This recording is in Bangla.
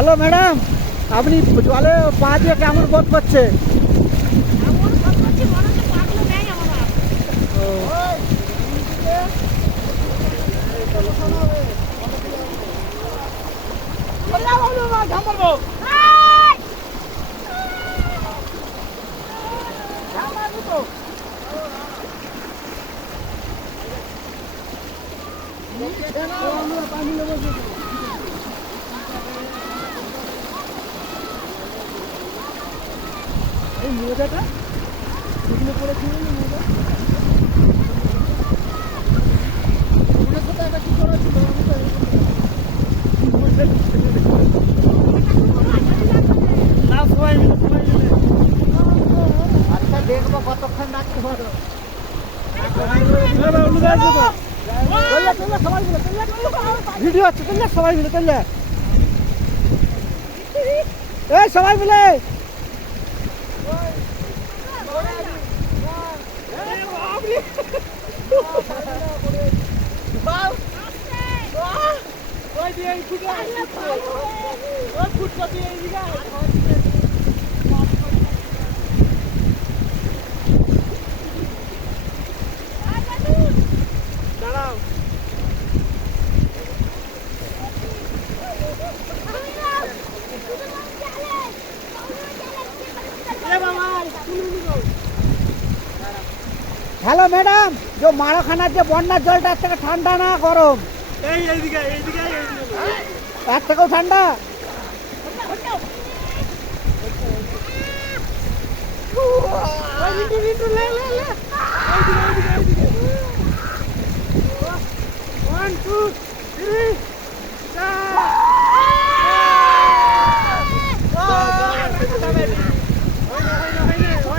হ্যালো ম্যাডাম, আপনি জলে পা দিয়ে কেমন বোধ করছে? এই মোজাটা এগুলো পরে কি হলো মোজা? ওটার সাথে একটা কি করা ছিল? না সবাই মিলে আচ্ছা দেখবো কতক্ষণ রাখতে পারো। ভিডিও আছে চললে সবাই মিলে চললে এই সবাই মিলে দাঁড়াও হ্যালো ম্যাডাম, যে মারাখানার যে বন্যার জলটা এর থেকে ঠান্ডা না গরম? এইদিকে এর থেকেও ঠান্ডা। One, two.